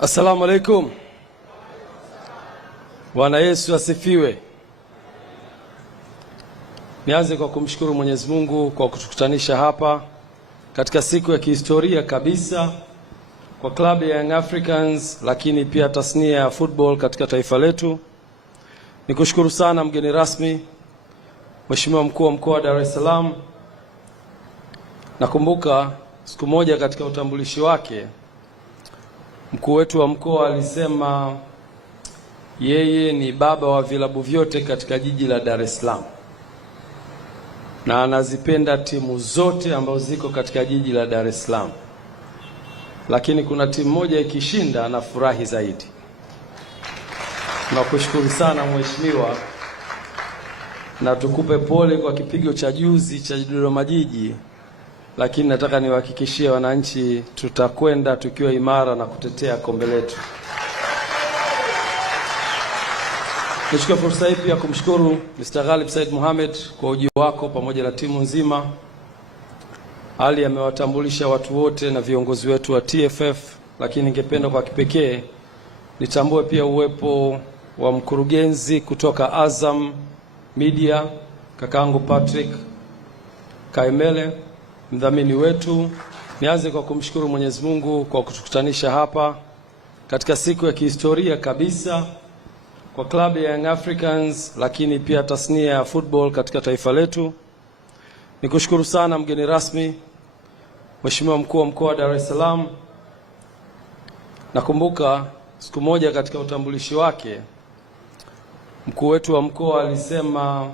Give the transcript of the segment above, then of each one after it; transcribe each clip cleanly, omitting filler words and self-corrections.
Assalamu alaikum. Bwana Yesu asifiwe. Nianze kwa kumshukuru Mwenyezi Mungu kwa kutukutanisha hapa katika siku ya kihistoria kabisa kwa klabu ya Young Africans, lakini pia tasnia ya football katika taifa letu. Nikushukuru sana mgeni rasmi, Mheshimiwa Mkuu wa Mkoa wa Dar es Salaam. Nakumbuka siku moja katika utambulishi wake mkuu wetu wa mkoa alisema yeye ni baba wa vilabu vyote katika jiji la Dar es Salaam na anazipenda timu zote ambazo ziko katika jiji la Dar es Salaam, lakini kuna timu moja ikishinda anafurahi zaidi. Nakushukuru sana mheshimiwa, na tukupe pole kwa kipigo cha juzi cha Dodoma Jiji, lakini nataka niwahakikishie wananchi tutakwenda tukiwa imara na kutetea kombe letu. Nichukue fursa hii pia kumshukuru Mr. Ghalib Said Mohamed kwa ujio wako pamoja na timu nzima. Ali amewatambulisha watu wote na viongozi wetu wa TFF, lakini ningependa kwa kipekee nitambue pia uwepo wa mkurugenzi kutoka Azam Media, kakaangu Patrick Kaemele, mdhamini wetu. Nianze kwa kumshukuru Mwenyezi Mungu kwa kutukutanisha hapa katika siku ya kihistoria kabisa kwa klabu ya Young Africans, lakini pia tasnia ya football katika taifa letu. Nikushukuru sana mgeni rasmi, Mheshimiwa Mkuu wa Mkoa wa Dar es Salaam. Nakumbuka siku moja katika utambulishi wake mkuu wetu wa mkoa alisema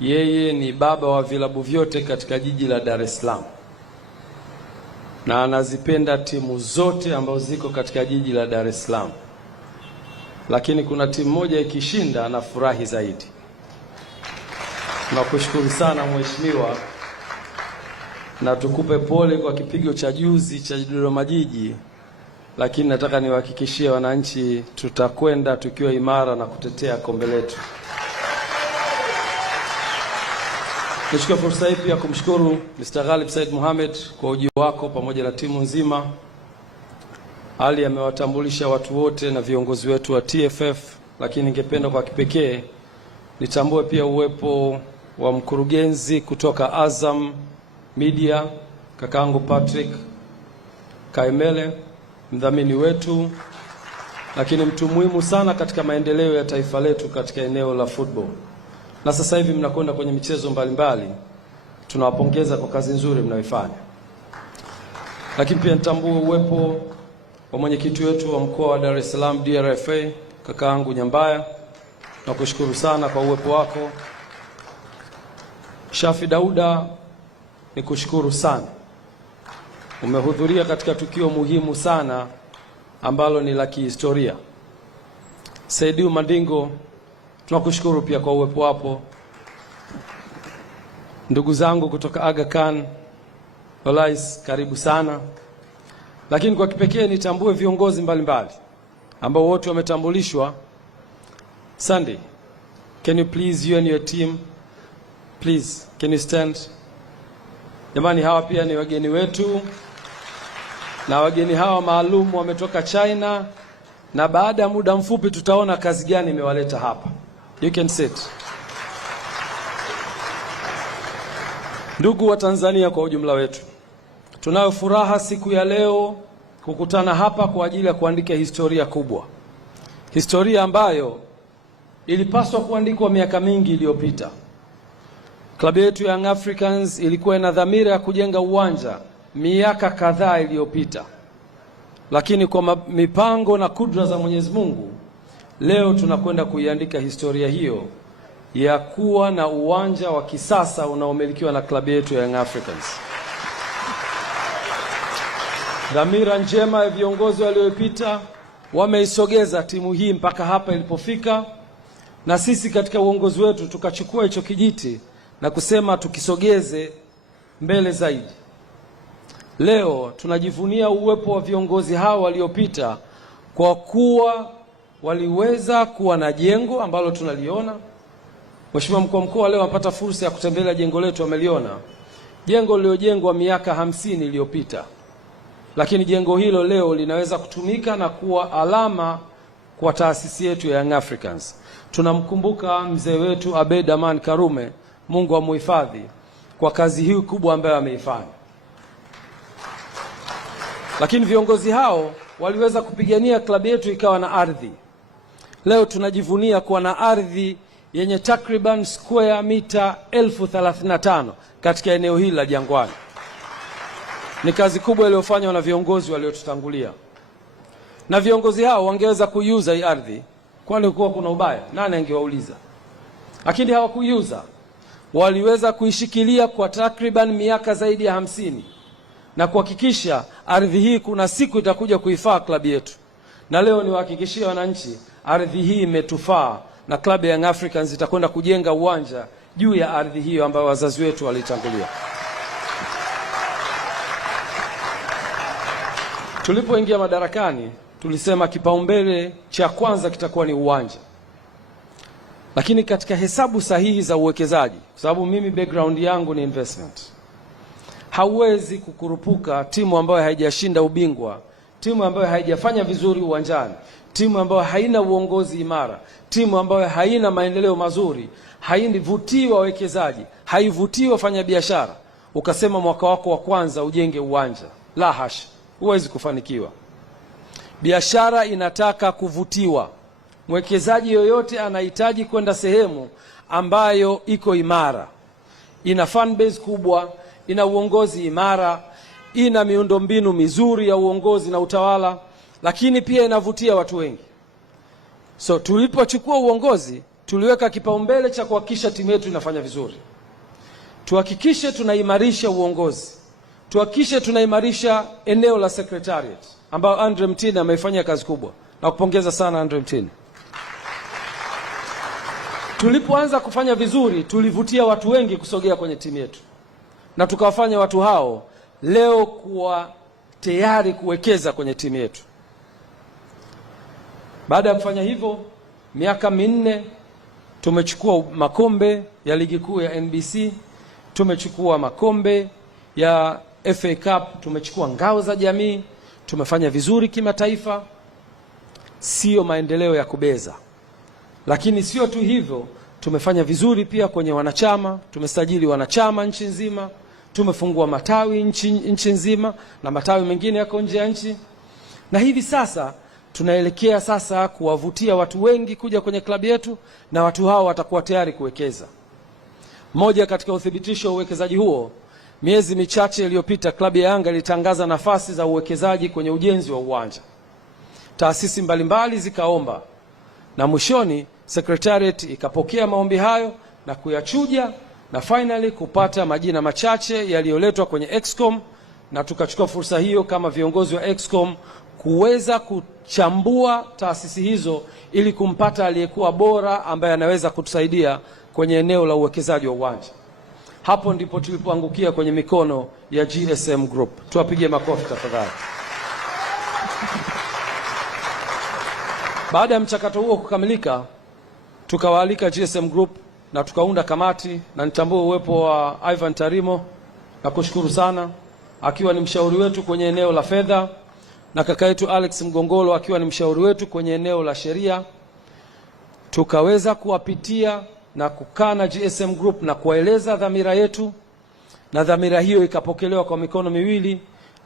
yeye ni baba wa vilabu vyote katika jiji la Dar es Salaam na anazipenda timu zote ambazo ziko katika jiji la Dar es Salaam, lakini kuna timu moja ikishinda anafurahi zaidi. Nakushukuru sana mheshimiwa, na tukupe pole kwa kipigo cha juzi cha Dodoma Jiji, lakini nataka niwahakikishie wananchi tutakwenda tukiwa imara na kutetea kombe letu. Nichukue fursa hii pia kumshukuru Mr. Ghalib Said Mohamed kwa ujio wako pamoja na timu nzima. Ali amewatambulisha watu wote na viongozi wetu wa TFF, lakini ningependa kwa kipekee nitambue pia uwepo wa mkurugenzi kutoka Azam Media, kakaangu Patrick Kaemele, mdhamini wetu, lakini mtu muhimu sana katika maendeleo ya taifa letu katika eneo la football. Na sasa hivi mnakwenda kwenye michezo mbalimbali. Tunawapongeza kwa kazi nzuri mnayoifanya. Lakini pia nitambue uwepo wa mwenyekiti wetu wa mkoa wa Dar es Salaam DRFA, kakaangu Nyambaya. Nakushukuru sana kwa uwepo wako. Shafi Dauda, nikushukuru sana. Umehudhuria katika tukio muhimu sana ambalo ni la kihistoria. Saidiu Mandingo, tunakushukuru pia kwa uwepo wapo. Ndugu zangu kutoka Aga Khan, Olais, karibu sana. Lakini kwa kipekee nitambue viongozi mbalimbali ambao wote wametambulishwa. Sunday, can you please, you and your team, please, can you stand? Jamani, hawa pia ni wageni wetu, na wageni hawa maalum wametoka China, na baada ya muda mfupi tutaona kazi gani imewaleta hapa. You can sit. Ndugu wa Tanzania kwa ujumla wetu, tunayo furaha siku ya leo kukutana hapa kwa ajili ya kuandika historia kubwa. Historia ambayo ilipaswa kuandikwa miaka mingi iliyopita. Klabu yetu ya Young Africans ilikuwa ina dhamira ya kujenga uwanja miaka kadhaa iliyopita, lakini kwa mipango na kudra za Mwenyezi Mungu leo tunakwenda kuiandika historia hiyo ya kuwa na uwanja wa kisasa unaomilikiwa na klabu yetu ya Young Africans. Dhamira njema ya viongozi waliopita wameisogeza timu hii mpaka hapa ilipofika, na sisi katika uongozi wetu tukachukua hicho kijiti na kusema tukisogeze mbele zaidi. Leo tunajivunia uwepo wa viongozi hao waliopita kwa kuwa waliweza kuwa na jengo ambalo tunaliona. Mheshimiwa Mkuu wa Mkoa leo anapata fursa ya kutembelea jengo letu, ameliona jengo lililojengwa miaka 50 iliyopita. lakini jengo hilo leo linaweza kutumika na kuwa alama kwa taasisi yetu ya Young Africans. Tunamkumbuka mzee wetu Abeid Aman Karume, Mungu amuhifadhi, kwa kazi hii kubwa ambayo ameifanya. Lakini viongozi hao waliweza kupigania klabu yetu ikawa na ardhi. Leo tunajivunia kuwa na ardhi yenye takriban square mita 1035 katika eneo hili la Jangwani. Ni kazi kubwa iliyofanywa na viongozi waliotutangulia. Na viongozi hao wangeweza kuiuza hii ardhi, kwani kuwa kuna ubaya, nani angewauliza? Lakini hawakuiuza. Waliweza kuishikilia kwa takriban miaka zaidi ya 50 na kuhakikisha ardhi hii kuna siku itakuja kuifaa klabu yetu. Na leo niwahakikishie wananchi, ardhi hii imetufaa na klabu ya Young Africans itakwenda kujenga uwanja juu ya ardhi hiyo ambayo wazazi wetu walitangulia. Tulipoingia madarakani, tulisema kipaumbele cha kwanza kitakuwa ni uwanja. Lakini katika hesabu sahihi za uwekezaji, kwa sababu mimi background yangu ni investment, hauwezi kukurupuka timu ambayo haijashinda ubingwa, timu ambayo haijafanya vizuri uwanjani, timu ambayo haina uongozi imara, timu ambayo haina maendeleo mazuri, haivutii wawekezaji, haivutii wafanyabiashara, ukasema mwaka wako wa kwanza ujenge uwanja. La hasha, huwezi kufanikiwa. Biashara inataka kuvutiwa. Mwekezaji yoyote anahitaji kwenda sehemu ambayo iko imara, ina fan base kubwa, ina uongozi imara, ina miundombinu mizuri ya uongozi na utawala, lakini pia inavutia watu wengi. So tulipochukua uongozi, tuliweka kipaumbele cha kuhakikisha timu yetu inafanya vizuri. Tuhakikishe tunaimarisha uongozi. Tuhakikishe tunaimarisha eneo la secretariat ambao Andre Mtini ameifanyia kazi kubwa. Na kupongeza sana Andre Mtini. Tulipoanza kufanya vizuri, tulivutia watu wengi kusogea kwenye timu yetu. Na tukawafanya watu hao leo kuwa tayari kuwekeza kwenye timu yetu. Baada ya kufanya hivyo, miaka 4 tumechukua makombe ya ligi kuu ya NBC, tumechukua makombe ya FA Cup, tumechukua ngao za jamii, tumefanya vizuri kimataifa. Sio maendeleo ya kubeza. Lakini sio tu hivyo, tumefanya vizuri pia kwenye wanachama, tumesajili wanachama nchi nzima, tumefungua matawi nchi nzima na matawi mengine yako nje ya nchi. Na hivi sasa tunaelekea sasa kuwavutia watu wengi kuja kwenye klabu yetu, na watu hao watakuwa tayari kuwekeza. Moja katika uthibitisho wa uwekezaji huo, miezi michache iliyopita klabu ya Yanga ilitangaza nafasi za uwekezaji kwenye ujenzi wa uwanja. Taasisi mbalimbali zikaomba, na mwishoni secretariat ikapokea maombi hayo na kuyachuja, na finally kupata majina machache yaliyoletwa kwenye Excom, na tukachukua fursa hiyo kama viongozi wa Excom kuweza kuchambua taasisi hizo ili kumpata aliyekuwa bora ambaye anaweza kutusaidia kwenye eneo la uwekezaji wa uwanja. Hapo ndipo tulipoangukia kwenye mikono ya GSM Group. Tuwapige makofi tafadhali. Baada ya mchakato huo kukamilika, tukawaalika GSM Group na tukaunda kamati, na nitambue uwepo wa Ivan Tarimo, na kushukuru sana, akiwa ni mshauri wetu kwenye eneo la fedha, na kaka yetu Alex Mgongolo akiwa ni mshauri wetu kwenye eneo la sheria. Tukaweza kuwapitia na kukaa na GSM Group na kuwaeleza dhamira yetu, na dhamira hiyo ikapokelewa kwa mikono miwili.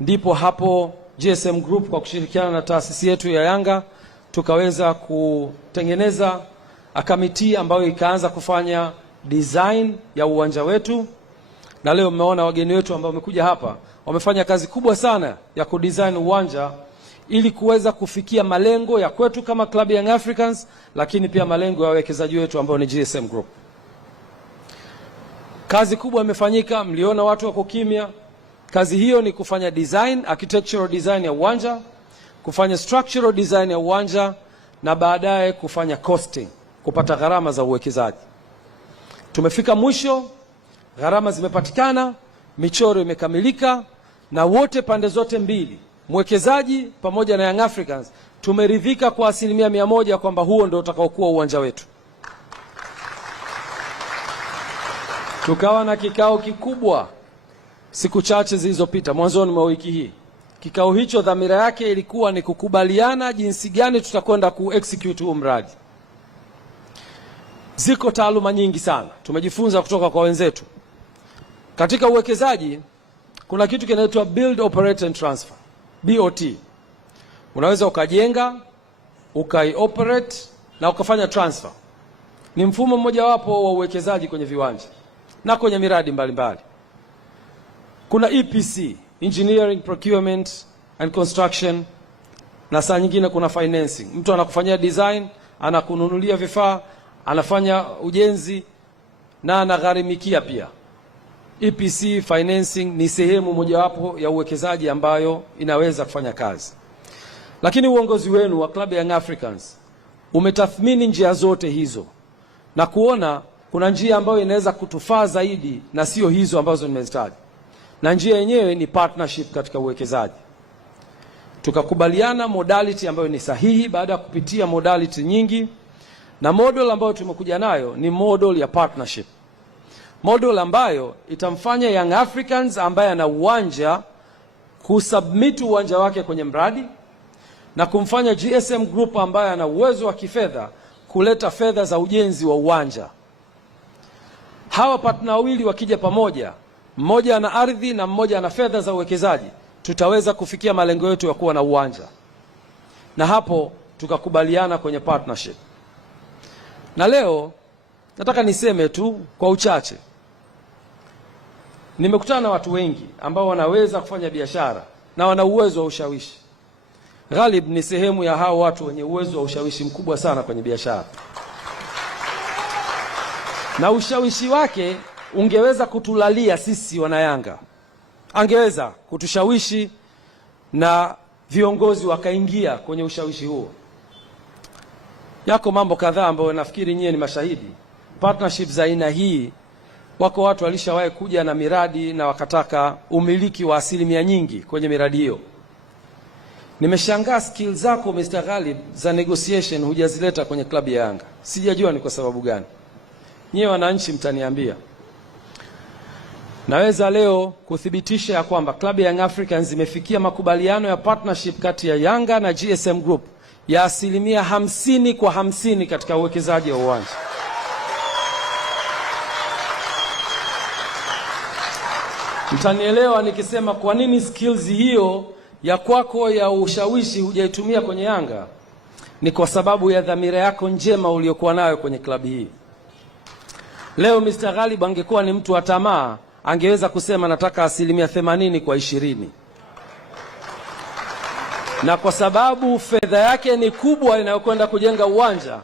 Ndipo hapo GSM Group kwa kushirikiana na taasisi yetu ya Yanga tukaweza kutengeneza kamiti ambayo ikaanza kufanya design ya uwanja wetu. Na leo mmeona wageni wetu ambao wamekuja hapa wamefanya kazi kubwa sana ya kudesign uwanja ili kuweza kufikia malengo ya kwetu kama Club Young Africans, lakini pia malengo ya wawekezaji wetu ambao ni GSM Group. Kazi kubwa imefanyika, mliona watu wako kimya. Kazi hiyo ni kufanya design, architectural design ya uwanja, kufanya structural design ya uwanja, na baadaye kufanya costing, kupata gharama za uwekezaji. Tumefika mwisho, gharama zimepatikana, michoro imekamilika, na wote pande zote mbili, mwekezaji pamoja na Young Africans, tumeridhika kwa 100% kwamba huo ndio utakaokuwa uwanja wetu. Tukawa na kikao kikubwa siku chache zilizopita, mwanzoni mwa wiki hii, Kikao hicho dhamira yake ilikuwa ni kukubaliana jinsi gani tutakwenda ku-execute huu mradi. Ziko taaluma nyingi sana tumejifunza kutoka kwa wenzetu. Katika uwekezaji kuna kitu kinaitwa build, operate and transfer, BOT. Unaweza ukajenga, ukai-operate na ukafanya transfer. Ni mfumo mmoja wapo wa uwekezaji kwenye viwanja na kwenye miradi mbalimbali. Kuna EPC, engineering, procurement and construction, na saa nyingine kuna financing. Mtu anakufanyia design, anakununulia vifaa, anafanya ujenzi na anagharimikia pia. EPC financing ni sehemu mojawapo ya uwekezaji ambayo inaweza kufanya kazi. Lakini uongozi wenu wa Club ya Young Africans umetathmini njia zote hizo na kuona kuna njia ambayo inaweza kutufaa zaidi na sio hizo ambazo nimezitaja. Na njia yenyewe ni partnership katika uwekezaji. Tukakubaliana modality ambayo ni sahihi baada ya kupitia modality nyingi, na model ambayo tumekuja nayo ni model ya partnership. Model ambayo itamfanya Young Africans ambaye ana uwanja kusubmit uwanja wake kwenye mradi, na kumfanya GSM Group ambaye ana uwezo wa kifedha kuleta fedha za ujenzi wa uwanja. Hawa partner wawili wakija pamoja, mmoja ana ardhi na mmoja ana fedha za uwekezaji, tutaweza kufikia malengo yetu ya kuwa na uwanja. Na hapo tukakubaliana kwenye partnership. Na leo nataka niseme tu kwa uchache, nimekutana na watu wengi ambao wanaweza kufanya biashara na wana uwezo wa ushawishi. Ghalib ni sehemu ya hao watu wenye uwezo wa ushawishi mkubwa sana kwenye biashara, na ushawishi wake ungeweza kutulalia sisi wanayanga, angeweza kutushawishi na viongozi wakaingia kwenye ushawishi huo. Yako mambo kadhaa ambayo nafikiri nyie ni mashahidi. Partnership za aina hii, wako watu walishawahi kuja na miradi na wakataka umiliki wa asilimia nyingi kwenye miradi hiyo. Nimeshangaa skill zako Mr. Ghalib za negotiation hujazileta kwenye klabu ya Yanga. Sijajua ni kwa sababu gani. Nyie wananchi mtaniambia. Naweza leo kuthibitisha ya kwamba klabu ya Young Africans imefikia makubaliano ya partnership kati ya Yanga na GSM Group ya asilimia 50 kwa 50 katika uwekezaji wa uwanja. Mtanielewa nikisema kwa nini skills hiyo ya kwako ya ushawishi hujaitumia kwenye Yanga. Ni kwa sababu ya dhamira yako njema uliyokuwa nayo kwenye klabu hii. Leo Mr. Ghalib angekuwa ni mtu wa tamaa, angeweza kusema nataka asilimia 80 kwa 20. Na kwa sababu fedha yake ni kubwa inayokwenda kujenga uwanja,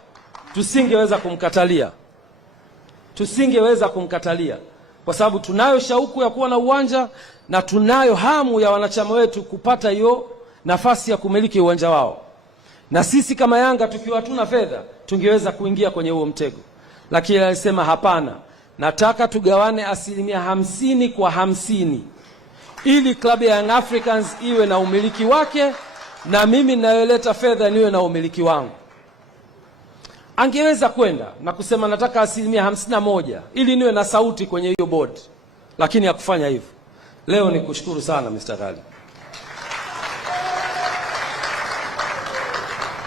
tusingeweza kumkatalia. Kwa sababu tunayo shauku ya kuwa na uwanja na tunayo hamu ya wanachama wetu kupata hiyo nafasi ya kumiliki uwanja wao. Na sisi kama Yanga tukiwa hatuna fedha, tungeweza kuingia kwenye huo mtego. Lakini alisema hapana, nataka tugawane asilimia 50 kwa 50. Ili klabu ya Young Africans iwe na umiliki wake na mimi ninayoleta fedha niwe na umiliki wangu. Angeweza kwenda na kusema nataka asilimia 51 ili niwe na sauti kwenye hiyo board, lakini hakufanya hivyo. Leo ni kushukuru sana Mr. Ghalib.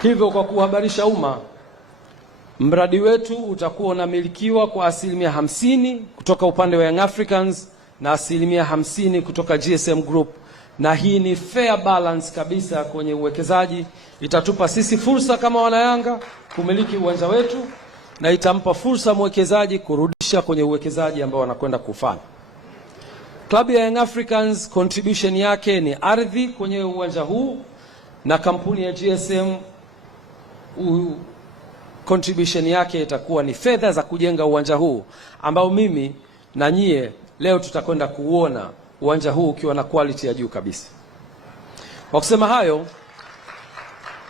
Hivyo kwa kuhabarisha umma, mradi wetu utakuwa unamilikiwa kwa asilimia 50 kutoka upande wa Young Africans na asilimia 50 kutoka GSM Group, na hii ni fair balance kabisa kwenye uwekezaji. Itatupa sisi fursa kama wanayanga kumiliki uwanja wetu, na itampa fursa mwekezaji kurudisha kwenye uwekezaji ambao wanakwenda kufanya. Klabu ya Young Africans contribution yake ni ardhi kwenye uwanja huu, na kampuni ya GSM contribution yake itakuwa ni fedha za kujenga uwanja huu ambao mimi na nyie leo tutakwenda kuona uwanja huu ukiwa na quality ya juu kabisa. Kwa kusema hayo,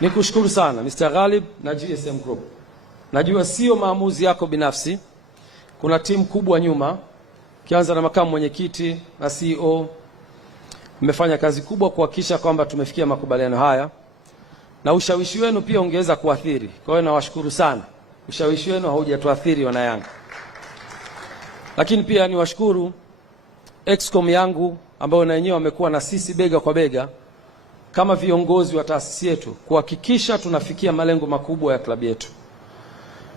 ni kushukuru sana Mr. Ghalib na GSM Group. Najua sio maamuzi yako binafsi. Kuna timu kubwa nyuma, kianza na makamu mwenyekiti na CEO. Mmefanya kazi kubwa kuhakikisha kwamba tumefikia makubaliano haya, na ushawishi wenu pia ungeweza kuathiri. Kwa hiyo nawashukuru sana. Ushawishi wenu haujatuathiri wana Yanga. Lakini pia niwashukuru Excom yangu ambao na wenyewe wamekuwa na sisi bega kwa bega kama viongozi wa taasisi yetu kuhakikisha tunafikia malengo makubwa ya klabu yetu.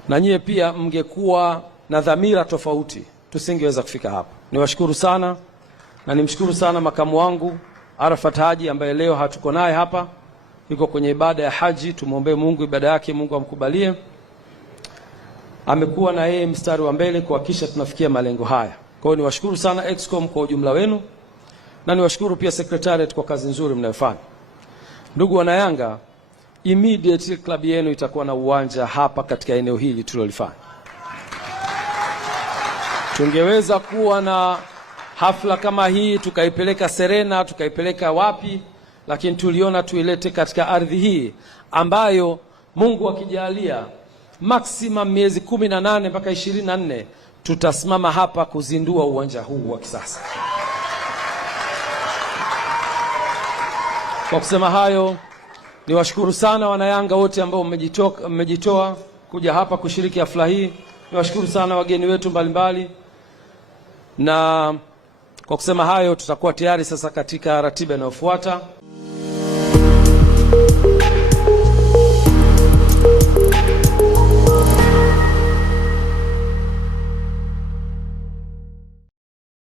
Na nyie pia mngekuwa na dhamira tofauti, tusingeweza kufika hapa. Niwashukuru sana na nimshukuru sana makamu wangu Arafat Haji ambaye leo hatuko naye hapa, yuko kwenye ibada ya haji. Tumuombe Mungu ibada yake, Mungu amkubalie. Amekuwa na yeye mstari wa mbele kuhakikisha tunafikia malengo haya. Kwa hiyo niwashukuru sana Excom kwa ujumla wenu, na niwashukuru pia Secretariat kwa kazi nzuri mnayofanya. Ndugu wana Yanga, immediately klabu yenu itakuwa na uwanja hapa katika eneo hili tulilofanya. Tungeweza kuwa na hafla kama hii tukaipeleka Serena, tukaipeleka wapi, lakini tuliona tuilete katika ardhi hii ambayo Mungu akijalia maximum miezi 18 mpaka 24 tutasimama hapa kuzindua uwanja huu wa kisasa. Kwa kusema hayo, niwashukuru sana wanayanga wote ambao mmejitoa kuja hapa kushiriki hafla hii. Niwashukuru sana wageni wetu mbalimbali. Na kwa kusema hayo, tutakuwa tayari sasa katika ratiba inayofuata.